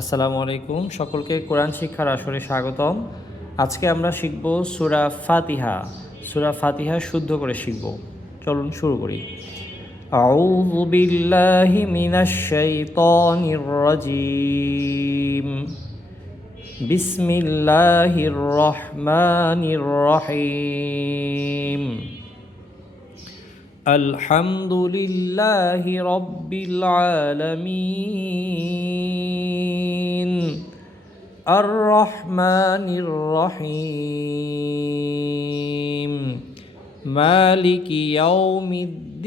আসসালামু আলাইকুম, সকলকে কোরআন শিক্ষার আসরে স্বাগতম। আজকে আমরা শিখব সূরা ফাতিহা। সূরা ফাতিহা শুদ্ধ করে শিখব। চলুন শুরু করি। আউযু বিল্লাহি মিনাশ শাইতানির রাজীম। বিসমিল্লাহির রহমানির রহিম। আলহামদুলিল্লাহি রাব্বিল আলামিন। الرحمن الرحيم مالك يوم الدين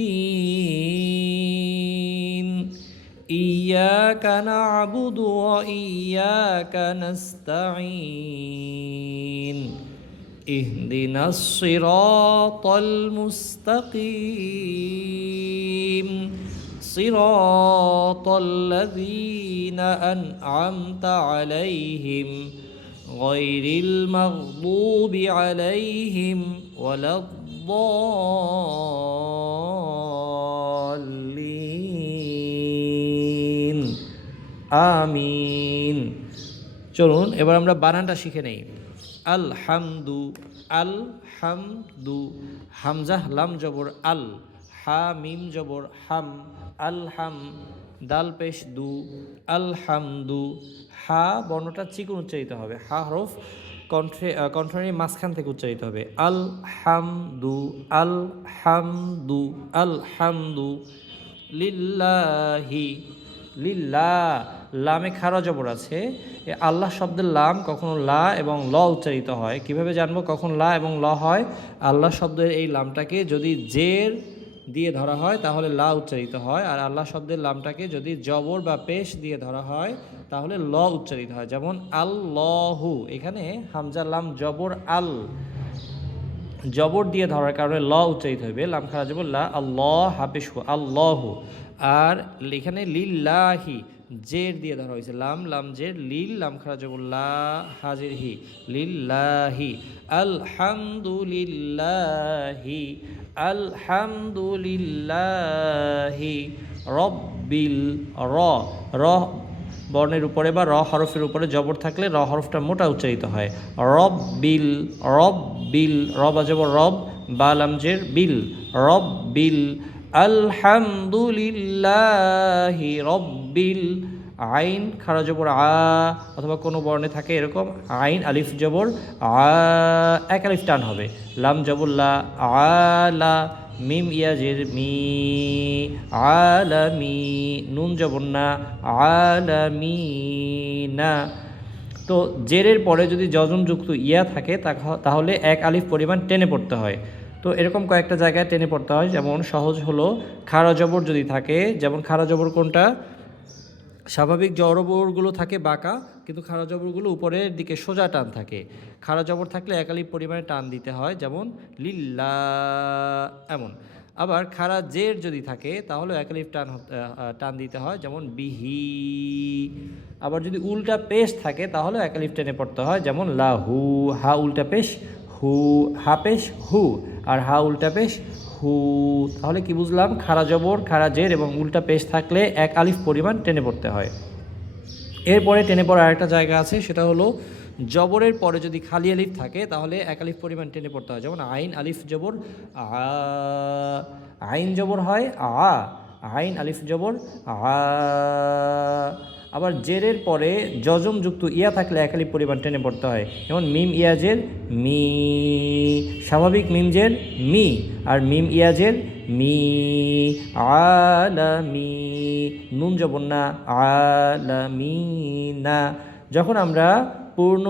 إياك نعبد وإياك نستعين اهدنا الصراط المستقيم صراط الذين أنعمت عليهم غير المغضوب عليهم ولا الضالين آمين। চলুন এবার আমরা বানানটা শিখে নেই। আলহামদু, আলহামদু, হামজা লাম জবর আল, হা মিম জবর হাম, আলহাম, দাল পেশ দু, আলহামদু। হা বর্ণটা চিকন উচ্চারিত হবে, হা হরফ কণ্ঠের মাঝখান থেকে উচ্চারিত হবে। আলহামদু, আলহামদু, আলহামদু। লিল্লাহি, লিল্লাহ, লামে খারা জবর আছে। আল্লাহ শব্দের লাম কখনো লা এবং ল উচ্চারিত হয়। কিভাবে জানবো কখন লা এবং ল হয়? আল্লাহ শব্দের এই লামটাকে যদি জের দিয়ে ধরা হয় তাহলে লা উচ্চারিত হয়, আর আল্লাহ শব্দের লামটাকে যদি জবর বা পেশ দিয়ে ধরা হয় তাহলে ল উচ্চারিত হয়। যেমন আল্লাহু, এখানে হামজা লাম জবর আল, জবর দিয়ে ধরার কারণে ল উচ্চারিত হবে, লাম খারা জবর লা, আল্লাহ হাফেশ হু, আল্লাহু। আর এখানে লিল্লাহি, জের দিয়ে ধরা হয়েছে, লাম লাম জের, লিল লাম খারা জবর লা, হাজির হি, লিল্লাহি। আলহামদুলিল্লাহি, আলহামদুলিল্লাহি রব্বিল, র র বর্ণের উপরে বা র হরফের উপরে জবর থাকলে র হরফটা মোটা উচ্চারিত হয়। রব্বিল, রব্বিল, রব জবর রব, বা লামজের বিল, রব্বিল। আলহামদুলিল্লাহি রব্বিল, আইন খারা জবর আ, অথবা কোনো বর্ণে থাকে এরকম আইন আলিফ জবর আ, এক আলিফ টান হবে, লাম জবর লা, আলা, মিম ইয়াজের মি, আলামি, নুন জবর না, আলামিনা। তো জেরের পরে যদি যজনযুক্ত ইয়া থাকে তাহলে এক আলিফ পরিমাণ টেনে পড়তে হয়। তো এরকম কয়েকটা জায়গায় টেনে পড়তে হয়। যেমন সহজ হলো, খাড়া জবর যদি থাকে, যেমন খাড়া জবর কোনটা? স্বাভাবিক জবরগুলো থাকে বাঁকা, কিন্তু খাড়া জবরগুলো উপরের দিকে সোজা টান থাকে। খাড়া জবর থাকলে এক আলিফ পরিমাণে টান দিতে হয়, যেমন লিল্লা, এমন। আবার খাড়া জের যদি থাকে তাহলে এক আলিফ টান দিতে হয়, যেমন বিহি। আবার যদি উল্টা পেশ থাকে তাহলে এক আলিফ টেনে পড়তে হয়, যেমন লাহু, হা উল্টা পেশ হু, হা পেশ হু, আর হা উল্টা পেশ হু। তাহলে কি বুঝলাম? খাড়া জবর, খাড়া জের এবং উল্টা পেশ থাকলে এক আলিফ পরিমাণ টেনে পড়তে হয়। এরপরে টেনে পড়ার আরেকটা জায়গা আছে, সেটা হলো জবরের পরে যদি খালি আলিফ থাকে তাহলে এক আলিফ পরিমাণ টেনে পড়তে হয়, যেমন আইন আলিফ জবর আ, আইন জবর হয় আ, আইন আলিফ জবর আ। আবার জেরের পরে যজমযুক্ত ইয়া থাকলে এক আলিফ পরিমাণ টেনে পড়তে হয়, যেমন মিম ইয়াজের মি, স্বাভাবিক মিম জের মি, আর মিম ইয়াজের মি, আলামি, নুন জবর না, আলামিনা। যখন আমরা পূর্ণ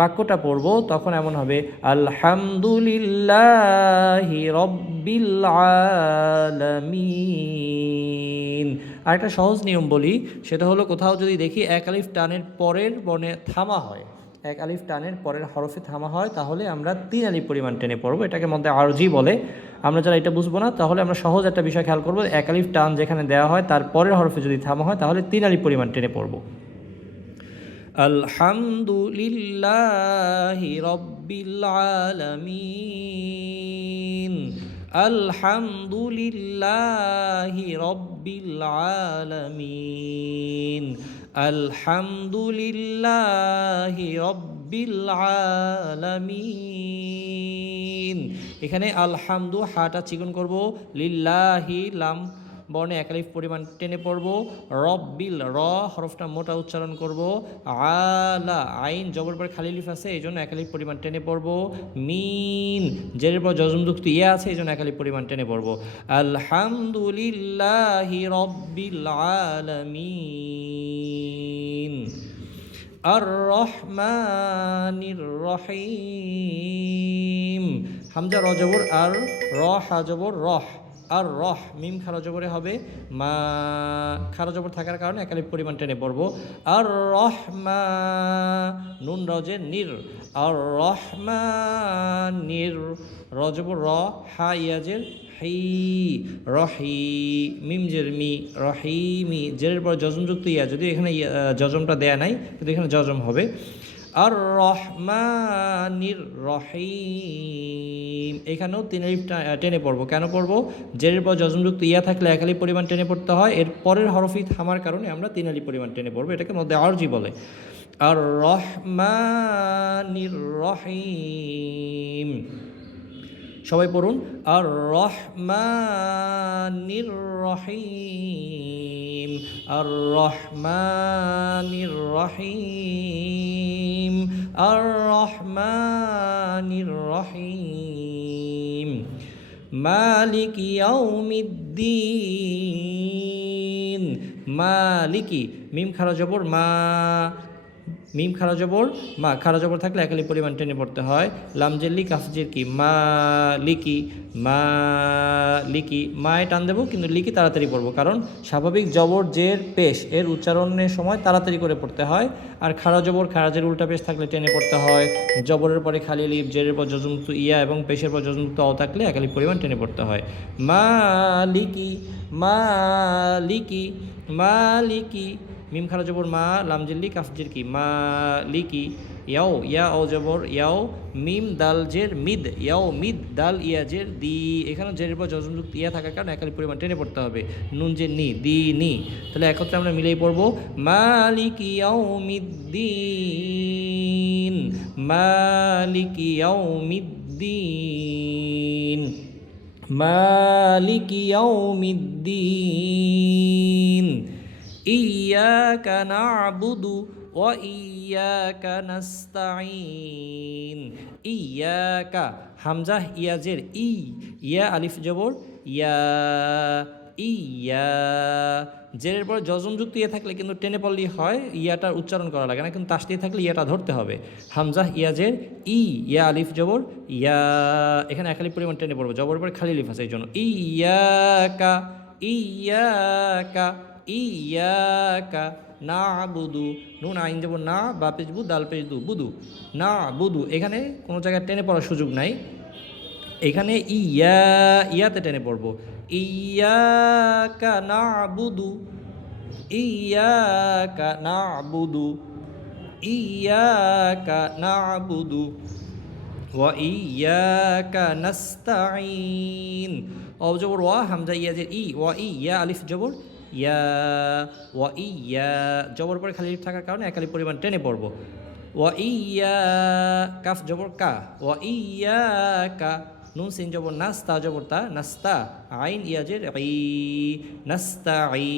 বাক্যটা পড়ব তখন এমন হবে, আলহামদুলিল্লাহি রব্বিল আলামিন। আর একটা সহজ নিয়ম বলি, সেটা হলো কোথাও যদি দেখি এক আলিফ টানের পরের বর্ণে থামা হয়, এক আলিফ টানের পরের হরফে থামা হয়, তাহলে আমরা তিন আলিফ পরিমাণ টেনে পড়বো। এটাকে মধ্যে আরজি বলে। আমরা যারা এটা বুঝবো না তাহলে আমরা সহজ একটা বিষয় খেয়াল করবো, এক আলিফ টান যেখানে দেওয়া হয় তার পরের হরফে যদি থামা হয় তাহলে তিন আলিফ পরিমাণ টেনে পড়বো। আলহামদুলিল্লাহি রব্বিল আলামিন, আলহামদুলিল্লাহি রব্বিল আলামিন, আলহামদুলিল্লাহি রব্বিল আলামিন। এখানে আলহামদু হাটা চিকন করব, লিল্লাহি লাম বর্ণে এক আলিফ পরিমাণ টেনে পড়ব, রব্বিল র হরফটা মোটা উচ্চারণ করব, আলা আইন জবর পরে খালি লিফ আছে এই জন্য এক আলিফ পরিমাণ টেনে পড়ব, মিন জেরের পর যজমযুক্ত ইয়া আছে এই জন্য এক আলিফ পরিমাণ টেনে পড়ব। আলহামদুলিল্লাহি রব্বিল আলামিন। আর রহমানির রহিম। হামজা র জবর আর, র হা জবর রহ, আর রহ মিম খারা জবরে হবে মা, খারা জবর থাকার কারণে এক আলিফ পরিমাণ টেনে পড়ব। আর রহমা নুন রজের নির, আর রহমানির র জবর র, হা ইয়াজের হি, রহি মিম জের মি, রহিমি জেরের পর যজমযুক্ত ইয়া, যদি এখানে যজমটা দেয়া নাই কিন্তু এখানে যজম হবে। আর রহমানির রহিম, এখানেও তিন আলিফ টেনে পড়বো। কেন পড়বো? জেরের পর যজমযুক্ত ইয়া থাকলে এক আলিফ পরিমাণ টেনে পড়তে হয়, এর পরের হরফি থামার কারণে আমরা তিন আলিফ পরিমাণ টেনে পড়বো, এটাকে মধ্যে আরজি বলে। আর রহমানির রহিম, সবাই পড়ুন। আর রহমানির রহিম, আর রহমানির রহিম, আর রহমানির রহিম। মালিকি ইয়াউমিদ্দিন, মালিকি মিম খারা জবর মা, মিম খারা জবর মা, খারা জবর থাকলে এক আলিফ পরিমাণ টেনে পড়তে হয়। লামজেল্লি কাফজের কি মা লিকি, মা লিকি, মায়ে টান দেবো কিন্তু লিকি তাড়াতাড়ি পড়বো, কারণ স্বাভাবিক জবর জের পেশ এর উচ্চারণের সময় তাড়াতাড়ি করে পড়তে হয়। আর খারা জবর খারাজের উল্টা পেশ থাকলে টেনে পড়তে হয়। জবরের পরে খালি লিপ, জেরের পর যজমুক্ত ইয়া এবং পেশের পর যজমুক্ত অ থাকলে এক আলিফ পরিমাণ টেনে পড়তে হয়। মা লিকি, মা লিকি, মা লিকি, মিম খারা জবর মা, লামজিল্লি কাফজির কি মা লিকি। ইয়াও ইয়া ও জবর ইয়াও, মিম দাল জের মিদ, ইয়াও মিদ দাল ইয়া জের দি, এখানে জেরের পর যজমযুক্ত ইয়া থাকার কারণে এক আলিফ পরিমাণ টেনে পড়তে হবে। নুন জের নি, দি নি, তাহলে একত্রে আমরা মিলেই পড়বো মালিকি ইয়াউমিদ্দিন, মালিকি ইয়াউমিদ্দিন, মালিকি ইয়াউমিদ্দিন। ইয়াকা না'বুদু ওয়া ইয়াকা নাস্তাঈন। ইয়াকা হামজা ইয়াজের ই, ইয়া আলিফ জবর ইয়া, ইয়া জেরের পর যজমযুক্ত ইয়া থাকলে কিন্তু টেনে পড়লেই হয়, ইয়াটার উচ্চারণ করা লাগে না, কিন্তু তাসদিদ থাকলে ইয়াটা ধরতে হবে। হামজা ইয়াজের ই, ইয়া আলিফ জবর ইয়া, এখানে এক আলিফ পরিমাণ টেনে পড়বো, জবরের পর খালি লিফ আছে এই জন্য। ইয়াকা, ইয়াকা, ইয়াকা না'বুদু, নুন আইন যাব না, বা পেজবু দাল পেজদু বুদু, না বুদু, এখানে কোনো জায়গায় টেনে পড়ার সুযোগ নাই, এখানে ইয়া ইয়াতে টেনে পড়বো। ইয়াকা না'বুদু, ইয়াকা না'বুদু, ইয়াকা না'বুদু ওয়া ইয়াকা নাস্তাঈন। অ জবর ওয়া, হামজা ইয়াজের ই, ওয়া ইয়া আলিফ জবর ইয়া, ওয়া ইয়া জবর পরে খালি লিফ থাকার কারণে এক আলিফ পরিমাণ টেনে পড়বো। ওয়া ইয়া কাফ জবর কা, ওয়া ইয়াকা নুন সিন জবর নাস, তা জবর তা, নাস্তা আইন ইয়াজের ই, নাস্তাঈ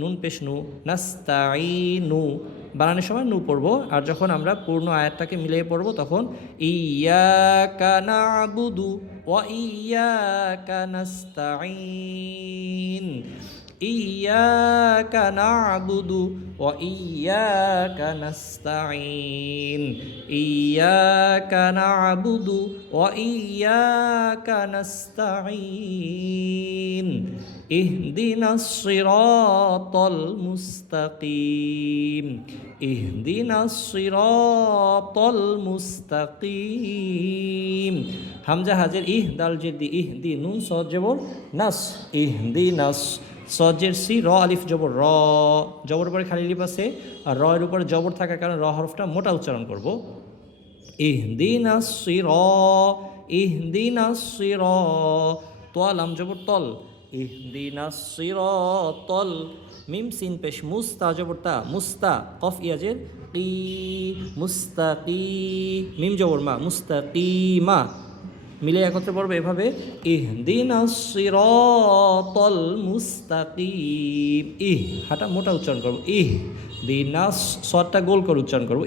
নুন পেশ নু, নাস্তাঈনু বানানোর সময় নু পড়বো, আর যখন আমরা পূর্ণ আয়াতটাকে মিলিয়ে পড়বো তখন ইয়াকা না'বুদু ওয়া ইয়াকা নাস্তাঈন, ইয়াকা না'বুদু ওয়া ইয়াকা নাস্তাঈন, ইয়াকা না'বুদু ওয়া ইয়াকা নাস্তাঈন। ইহদিনাস সিরাতাল মুস্তাকিম, ইহদিনাস সিরাতাল মুস্তাকিম। হামজা হাজের ইহ, দাল জের দি, ইহ দি নুন সদ জবর নাস, ইহদিনাস সজের সি, র আলিফ জবর র, জবর পরে খালি লিফ আছে আর র এর উপরে জবর থাকার কারণে র হরফটা মোটা উচ্চারণ করব। ইহদিনাস সিরা, ইহদিনাস সিরা, তোয়া লাম জবর তল, ইহদিনাস সিরাতাল, মিম সিন পেশ মুস্তা জবর তা মুস্তা কফ ইয়াজের কি মুস্তাকি মিম জবর মা মুস্তাকিমা মিলে একত্রে পড়বে এভাবে ইহদিনাস সিরাতাল মুস্তাকিম হাটা মোটা উচ্চারণ করব দিনাস সরটা গোল করে উচ্চারণ করব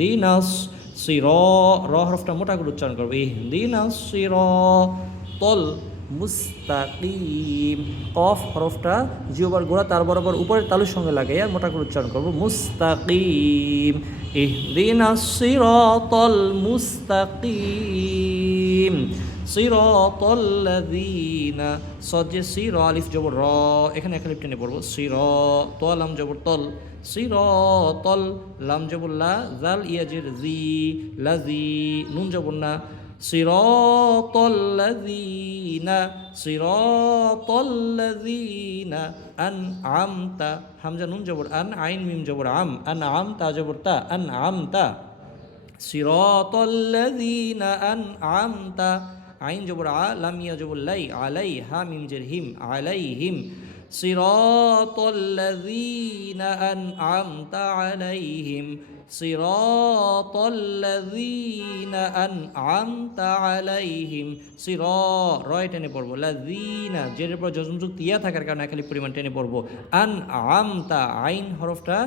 দিনাস র হরফটা মোটা করে উচ্চারণ করব দিনাস সিরাতাল মুস্তাকিম কফ হরফটা জিহ্বার গোড়া তার বরাবর উপরের তালুর সঙ্গে লাগে আর মোটা করে উচ্চারণ করব মুস্তাকিম ইহদিনাস সিরাতাল মুস্তাকিম সিরাতাল্লাযীনা সদ যে সির আলিফ জবর র এখানে এক আলিফ টেনে পড়ব সির ত লাম জবর তল সিরাতাল লাম জবর লা জাল ইয়াজির জি লাজি নুন জবর না সিরাতাল্লাযীনা আনআমতা হামজা নুন জবর আন আইন মিম জবর আনআমতা জবর তা আনআমতা সিরাতাল্লাযীনা আনআমতা আইন জবর আ লাম ইয়া জবর লাই আলাইহা মিম জের হিম আলাইহিম সিরাতাল্লাযীনা আনআমতা আলাইহিম সিরাতাল্লাযীনা আনআমতা আলাইহিম রয় টেনে পড়বো লাযীনা জেরের পর জজম যুক্ত ইয়া থাকার কারণে খালি পরিমাণ টেনে পড়বো আনআমতা আইন হরফটা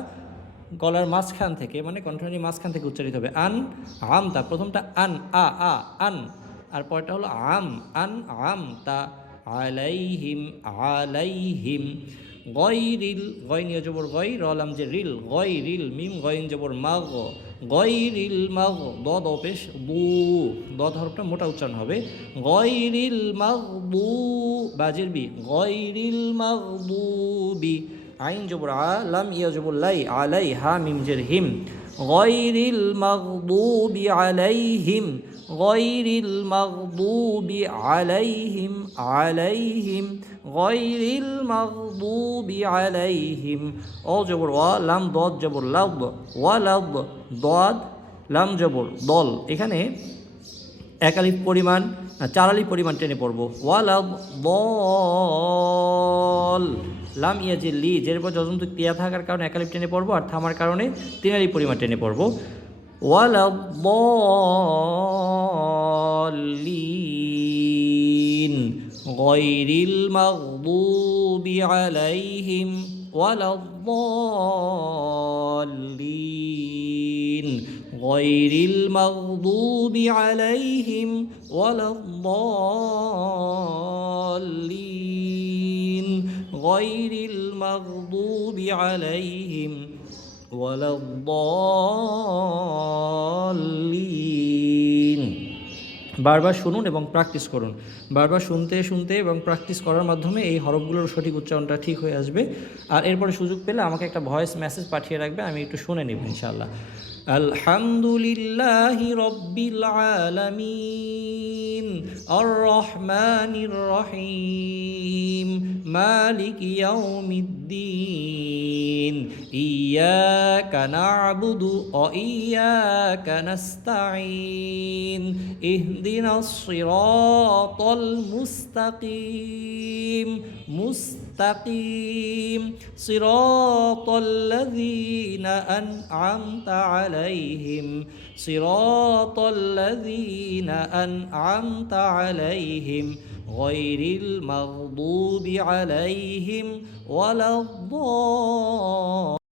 গলার মাঝখান থেকে মানে কণ্ঠনালীর মাঝখান থেকে উচ্চারিত হবে আমতা প্রথমটা আন আন আর পরটা হলো আমতা আলাইহিম গয়রিল গয়নিয়া জবর গয় রলাম যে রিল গয়রিল মিম গয়ন জবর মাগ গয়রিল মাগ দদ অপেশ বু দদ হরফটা মোটা উচ্চারণ হবে গয়রিল মাগবু বাজের বি গয়রিল মাগবুবি আইন জবর আ লাম ইয়া জবর লাই আলাইহা মিম জের হিম গয়রিল মাগদুবি আলাইহিম গয়রিল মাগদুবি আলাইহিম গয়রিল মাগদুবি আলাইহিম ও জবর ওয়া লাম দদ জবর লাদ ওয়ালাদ দদ লাম জবর দল এখানে এক আলিফ পরিমাণ চার আলিফ পরিমাণ টেনে পড়ব ওয়ালাদ দল লাম ইয়াজি লি যের পর যজন্ত তিয়া থাকার কারণে এক আলিফ টেনে পড়বো আর থামার কারণে তিন আলিফ পরিমাণ টেনে পড়বো ওয়ালাদ দলিন গয়রিল মাগদুবি আলাইহিম ওয়ালাদ দলিন গয়রিল মাগদুবি আলাইহিম ওয়ালাদ দলিন গয়রিল মাগদুবি আলাইহিম ওয়ালাদ দলিন বারবার শুনুন এবং প্র্যাকটিস করুন বারবার শুনতে শুনতে এবং প্র্যাকটিস করার মাধ্যমে এই হরফগুলোর সঠিক উচ্চারণটা ঠিক হয়ে আসবে আর এরপরে সুযোগ পেলে আমাকে একটা ভয়েস মেসেজ পাঠিয়ে রাখবে আমি একটু শুনে নেব ইনশাআল্লাহ আলহামদুলিল্লাহি রাব্বিল আলামিন আর রহমানির রহিম মালিকি ইয়াউমিদ্দিন ইয়াকা না'বুদু ওয়া ইয়াকা নাস্তাঈন ইহদিনাস সিরাতাল মুস্তাকিম সিরাতাল্লাযীনা আন'আমতা আলাইহিম সিরাতাল্লাযীনা আন'আমতা আলাইহিম গয়রিল মাগদুবি আলাইহিম ওয়ালাদ